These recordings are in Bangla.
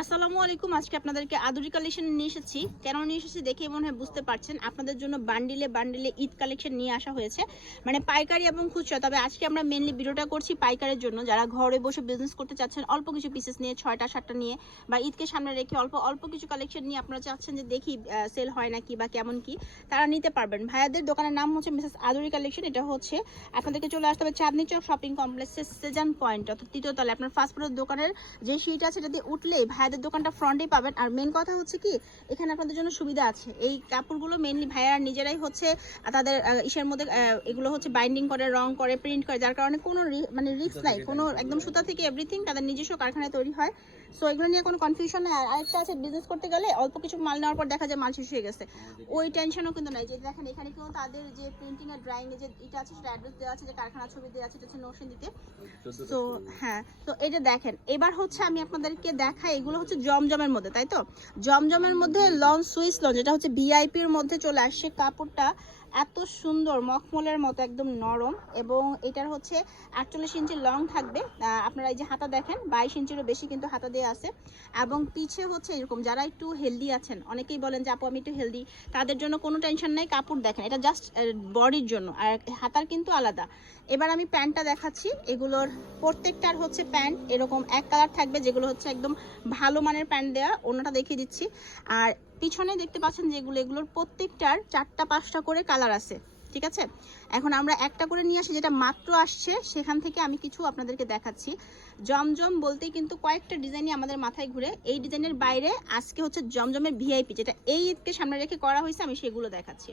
আসসালামু আলাইকুম, আজকে আপনাদেরকে আদুরি কালেকশন নিয়ে এসেছি। কেন নিয়ে এসেছি দেখে মনে হয় বুঝতে পারছেন, আপনাদের জন্য বান্ডিলে বান্ডিলে ঈদ কালেকশন নিয়ে আসা হয়েছে। মানে পাইকারি এবং খুচরা, তবে আজকে আমরা মেনলি ভিডিওটা করছি পাইকারের জন্য। যারা ঘরে বসে বিজনেস করতে চাচ্ছেন, অল্প কিছু পিসেস নিয়ে, ছয়টা, সাতটা নিয়ে, বা ঈদকে সামনে রেখে অল্প অল্প কিছু কালেকশন নিয়ে আপনারা চাচ্ছেন যে দেখি সেল হয় নাকি বা কেমন কি, তারা নিতে পারবেন। ভাইয়াদের দোকানের নাম হচ্ছে মিসেস আদুরি কালেকশন, এটা হচ্ছে আপনাদেরকে চলে আসতে হবে চাঁদনি চক শপিং কমপ্লেক্সের সেজান পয়েন্ট অর্থাৎ তৃতীয় তলায়। আপনার ফাস্ট ফুডের দোকানের যে সিট আছে সেটা দিয়ে উঠলেই ভাইয়াদের দোকানটা ফ্রন্টেই পাবেন। আর মেন কথা হচ্ছে কি এখানে আপনাদের জন্য সুবিধা আছে। এই কাপড়গুলো মেনলি ভাইয়ারা নিজেরাই হচ্ছে তাদের ইসের মধ্যে এগুলো হচ্ছে বাইন্ডিং করে রং করে প্রিন্ট করে যার কারণে কোনো মানে রিস্ক নাই। কোনো একদম সুতা থেকে এভরিথিং তাদের নিজস্ব কারখানায় তৈরি হয়। সো এগুলো নিয়ে কোনো কনফিউশন নেই। আর আরেকটা আছে বিজনেস করতে গেলে অল্প কিছু মাল নেওয়ার পর দেখা যায় মাল শেষ হয়ে গেছে। ওই টেনশনও কিন্তু নাই। যে দেখেন এখানে কেউ তাদের যে প্রিন্টিং আর ড্রয়িং এর যে এটা আছে সেটা অ্যাড্রেস দেওয়া আছে যে কারখানা ছবি দেওয়া আছে এটা হচ্ছে নোশন দিতে। তো হ্যাঁ। তো যে দেখেন এবার হচ্ছে আমি আপনাদেরকে দেখাই এগুলো হচ্ছে জমজমের মধ্যে, তাই তো? জমজমের মধ্যে লঞ্চ সুইস লঞ্চ এটা হচ্ছে ভিআইপির মধ্যে চলে আসছে কাপড়টা এত সুন্দর মখমলের মতো, একদম নরম এবং এটার হচ্ছে আটচল্লিশ ইঞ্চি লং থাকবে। আপনারা এই যে হাতা দেখেন, বাইশ ইঞ্চিরও বেশি কিন্তু হাতা দেওয়া আছে। এবং পিছে হচ্ছে এরকম, যারা একটু হেলদি আছেন, অনেকেই বলেন যে, আপু, আমি একটু হেলদি। তাদের জন্য কোনো টেনশন নাই, কাপড় দেখেন, এটা জাস্ট বডির জন্য। আর হাতার কিন্তু আলাদা। এবার আমি প্যান্টটা দেখাচ্ছি, এগুলোর প্রত্যেকটার হচ্ছে প্যান্ট এরকম এক কালার থাকবে, যেগুলো হচ্ছে একদম ভালো মানের প্যান্ট দেওয়া অন্যটা দেখিয়ে দিচ্ছি। আর পিছনে দেখতে পাচ্ছেন যেগুলো এগুলোর প্রত্যেকটার চারটা পাঁচটা করে কালার আছে ঠিক আছে? এখন আমরা একটা করে নিয়ে আসি যেটা মাত্র আসছে সেখান থেকে আমি কিছু আপনাদেরকে দেখাচ্ছি। জমজম বলতেই কিন্তু কয়েকটা ডিজাইনই আমাদের মাথায় ঘুরে। এই ডিজাইনের বাইরে আজকে হচ্ছে জমজমের ভিআইপি যেটা এই ঈদকে সামনে রেখে করা হয়েছে আমি সেগুলো দেখাচ্ছি।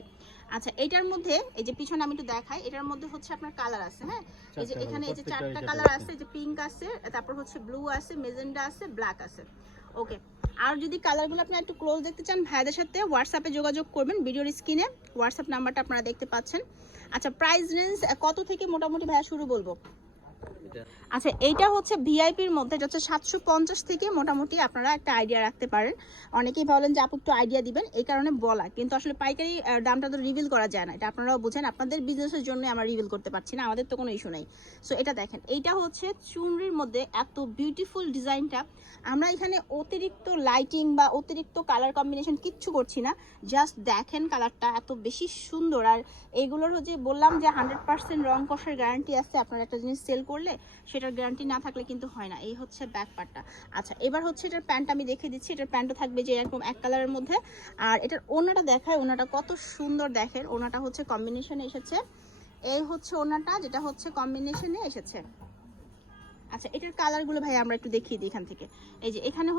আচ্ছা এটার মধ্যে এই যে পিছনে আমি একটু দেখাই এটার মধ্যে হচ্ছে আপনার কালার আছে হ্যাঁ? এই যে এখানে এই যে চারটা কালার। আছে যে পিঙ্ক আছে তারপর হচ্ছে ব্লু আছে মেজেন্ডা আছে ব্ল্যাক আছে। ওকে আর যদি কালারগুলো আপনি একটু ক্লোজ দেখতে চান ভাইদের সাথে হোয়াটসঅ্যাপে যোগাযোগ করবেন ভিডিওর স্ক্রিনে হোয়াটসঅ্যাপ নাম্বারটা আপনারা দেখতে পাচ্ছেন। আচ্ছা প্রাইস রেঞ্জ কত থেকে মোটামুটি ভাইয়া শুরু বলব? আচ্ছা এইটা হচ্ছে ভিআইপির মধ্যে হচ্ছে সাতশো পঞ্চাশ থেকে মোটামুটি আপনারা একটা আইডিয়া রাখতে পারেন। অনেকেই বলেন যে আপু একটু আইডিয়া দিবেন, এই কারণে বলা। কিন্তু আসলে পাইকারি দামটা তো রিভিল করা যায় না। এটা আপনারাও বুঝেন, আপনাদের বিজনেসের জন্য আমরা রিভিল করতে পারছি না, আমাদের তো কোনো ইস্যু নাই। সো এটা দেখেন, এইটা হচ্ছে চুনরির মধ্যে এত বিউটিফুল ডিজাইনটা আমরা এখানে অতিরিক্ত লাইটিং বা অতিরিক্ত কালার কম্বিনেশন কিচ্ছু করছি না। জাস্ট দেখেন কালারটা এত বেশি সুন্দর। আর এইগুলোর হচ্ছে, বললাম যে হান্ড্রেড পার্সেন্ট রং কষার গ্যারান্টি আছে। আপনারা একটা জিনিস সেল করলে সেটার গ্যারান্টি না থাকলে কিন্তু হয় না। এই হচ্ছে ব্যাক পার্টটা আচ্ছা এবার হচ্ছে এটার প্যান্ট আমি দেখে দিচ্ছি। এটার প্যান্টও থাকবে যে এরকম এক কালারের মধ্যে। আর এটার ওনাটা দেখায় ওনাটা কত সুন্দর দেখেন। ওনাটা হচ্ছে কম্বিনেশনে এসেছে। এই হচ্ছে ওনাটা যেটা হচ্ছে কম্বিনেশনে এসেছে। আচ্ছা এটার কালারগুলো ভাই আমরা একটু দেখিয়ে দিই এখান থেকে। এই যে এখানে